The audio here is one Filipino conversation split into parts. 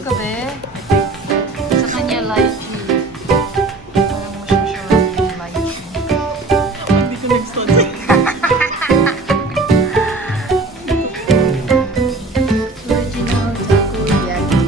ka, be? Sa kanya, lychee. Parang mo siya yung lychee. Hindi ko nag-study. Original takoyaki.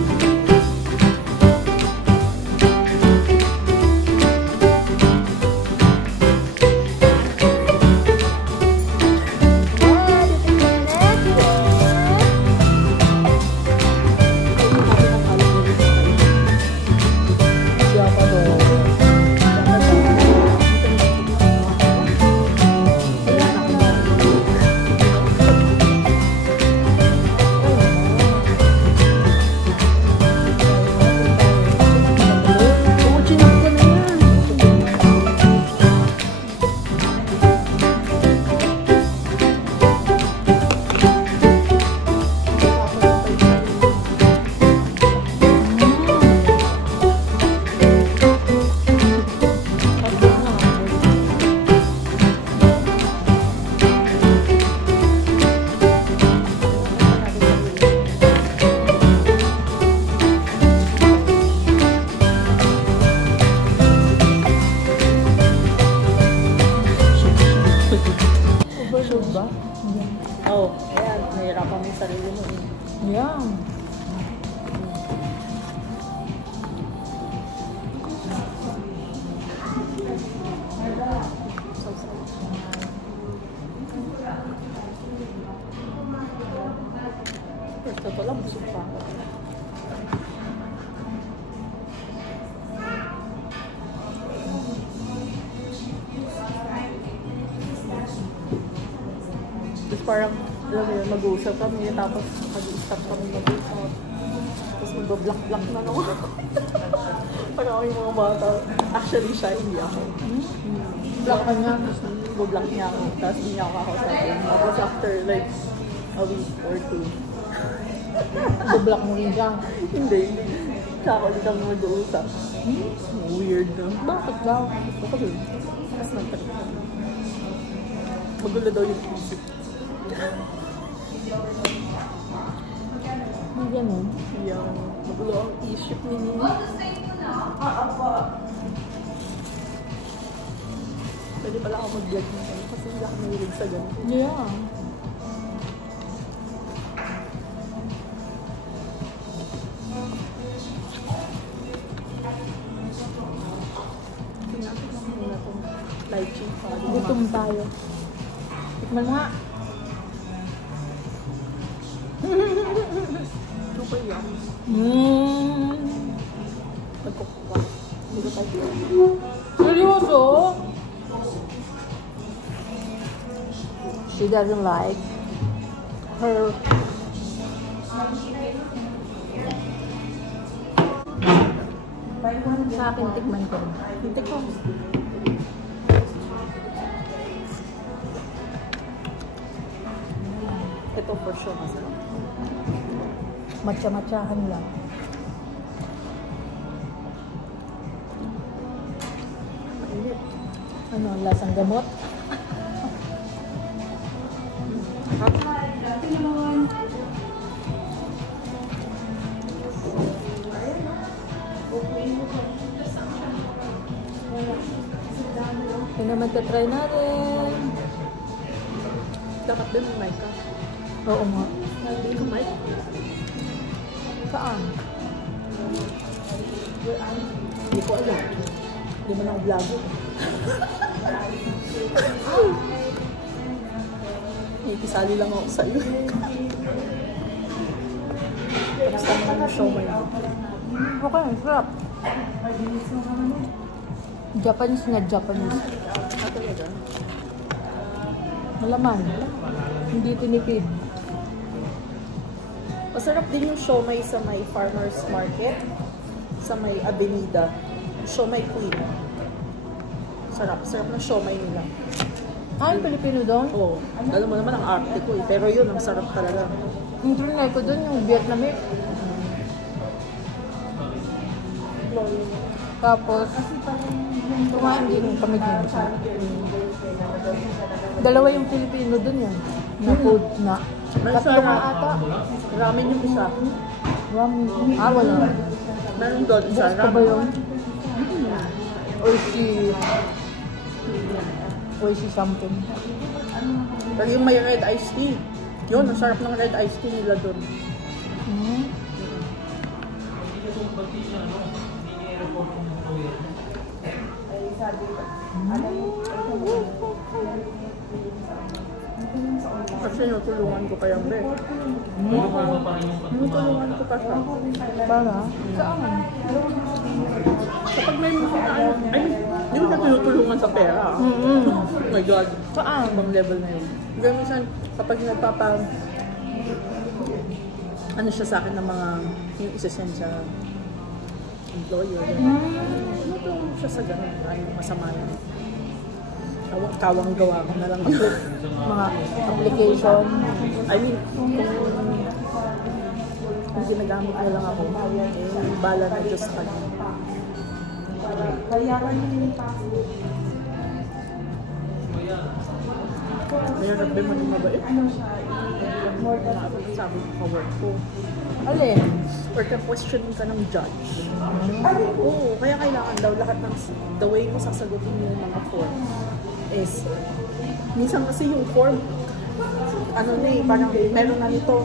Overload ba? Oo. Oh, ayan. Nahirapan mo yung sarili mo. Yan. Totoo lang, busog pa ako. Tapos parang, alam mo yun, mag-uusap kami, tapos mag-i-stop kami mag-uusap. Tapos mag-block-block na naman ako. Parang ako yung mga bata. Actually, siya, hindi ako. Block ka niya. Mag-block niya ako, tapos hindi niya ako kakausapin. Tapos after like, a week or two. Block mo rin siya. Hindi. Tsaka ulit kami mag-uusap. Weird no? Bakit daw? Kasi, tapos nagtarik kami. Magulo daw yung isip. May ganun. Yung magulo ang isip niya. Pwede pala ako mag-vlog na kayo kasi hindi ako mahilig sa ganun. Yeah. Tinatikman mo na itong lychee. Gutom tayo. Tikman mo nga. Super yum. Nagkukuha. Hindi ko tayo. Seryoso? She doesn't like her. Sa akin, tikman ko. Hintik ko. Ito for sure masarap. Matcha-matchahan lang. Mainit. Ano, lasang gamot? Ito naman try natin. Dapat din may mic ka. Oo nga. Hindi ko mic. Saan? Hindi ko alam. Hindi mo lang vlog. Ikisali lang ako sa'yo. Tapos naman yung show mo yun. Okay, ang sarap. Japanese na Japanese. Ah, talaga? Malaman. Hindi tinipid. Masarap din yung siomai sa may farmer's market. Sa may avenida. Siomai Queen. Sarap. Sarap na siomai nila. Ah, yung Pilipino doon? Oo. Alam mo naman ang arte ko eh. Pero yun, ang sarap talaga. Yung trinay ko doon, yung Vietnamese. Tapos, kumain din kami din. Dalawa yung Pilipino doon yan. Na food na. May Tatlo nga sarap. ata. Ramen yung isa. Ramen. Ah, wala. Meron doon Bukas sa pa ba yun? Oishi something. Pero yung may red iced tea. Yun, ang sarap ng red iced tea nila doon. Hmm. Kasi nutulungan ko pa yung bed. Nutulungan ko pa siya. Para? Saan? Kapag may mga I mean, hindi ko siya tinutulungan sa pera. Oh my God. Saan? Ibang level na yun. Kaya minsan, kapag ano siya sa akin ng mga yung isa-send sa employer. Tinutulungan siya sa ganun. Ano, masama yun. Kawang gawa ko na lang yun. Mga application. I mean, kung ginagamit na lang ako, bala na Diyos pa rin. Kaya sabi mo na mabait. Sabi ko ka-work ko. Alin? Or ka-questioning ka ng judge. Oo, kaya kailangan daw lahat ng the way mo sasagutin yung mga form is minsan kasi yung form ano na eh, parang meron na nito,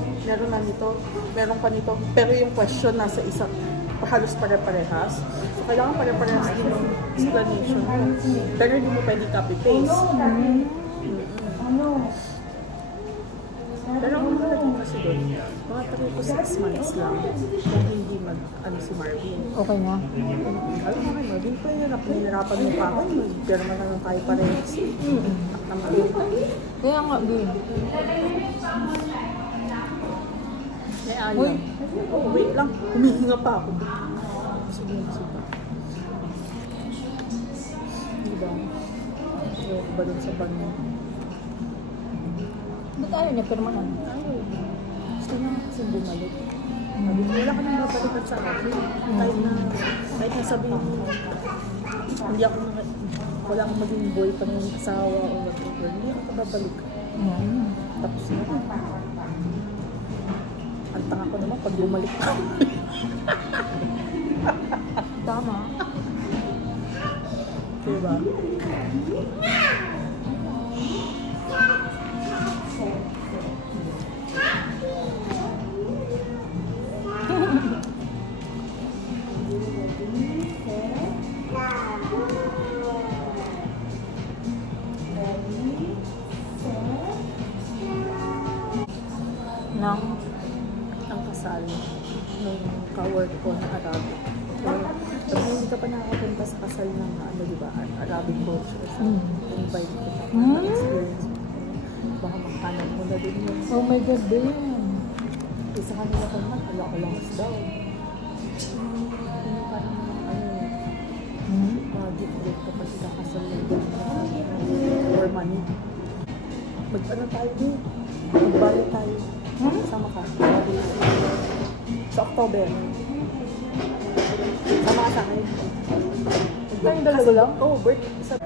meron pa nito, pero yung question nasa isa halos pare-parehas. So, kailangan pare-parehas din yung explanation mo. Pero hindi mo pwede copy-paste. Pero ang mga naging kasi doon, mga 3 to 6 months lang kung hindi si Marvin. Okay na. Alam mo kayo, Marvin, nahihirapan mo pa ako, mag-pirma na lang tayo parehas. Kaya nga, din. Kaya ayaw. Oh, wait lang, humihinga pa ako. Sige. Diba? Ayaw ko ba dun sa bag mo? Ba't ayaw niya pirmahan? Gusto niya kasi bumalik. Wala ka nang babalikan sa akin. Kahit na sabihin mo, hindi ako wala akong maging boyfriend ng asawa o whatever. Hindi ako babalikan. Tapos na. Ang tanga ko naman pag bumalik ka. Tama. Diba? Ang kasal nung ka-work ko na Arabic. Pero hindi ka pa nakakapunta sa kasal ng diba, Arabic culture. So, invite ko siya para experience mo. Baka magkanan mo na din yun. Oh my God, din. Isa kanila ko naman, ala-alangas daw. Yung parang mga gift-gift kapag kakasal ng or money. Mag-ano tayo din? Mag-bali tayo. Sama ka. Sa October. Sama ka sa akin. Tayong dalawa lang? Oo, birthday.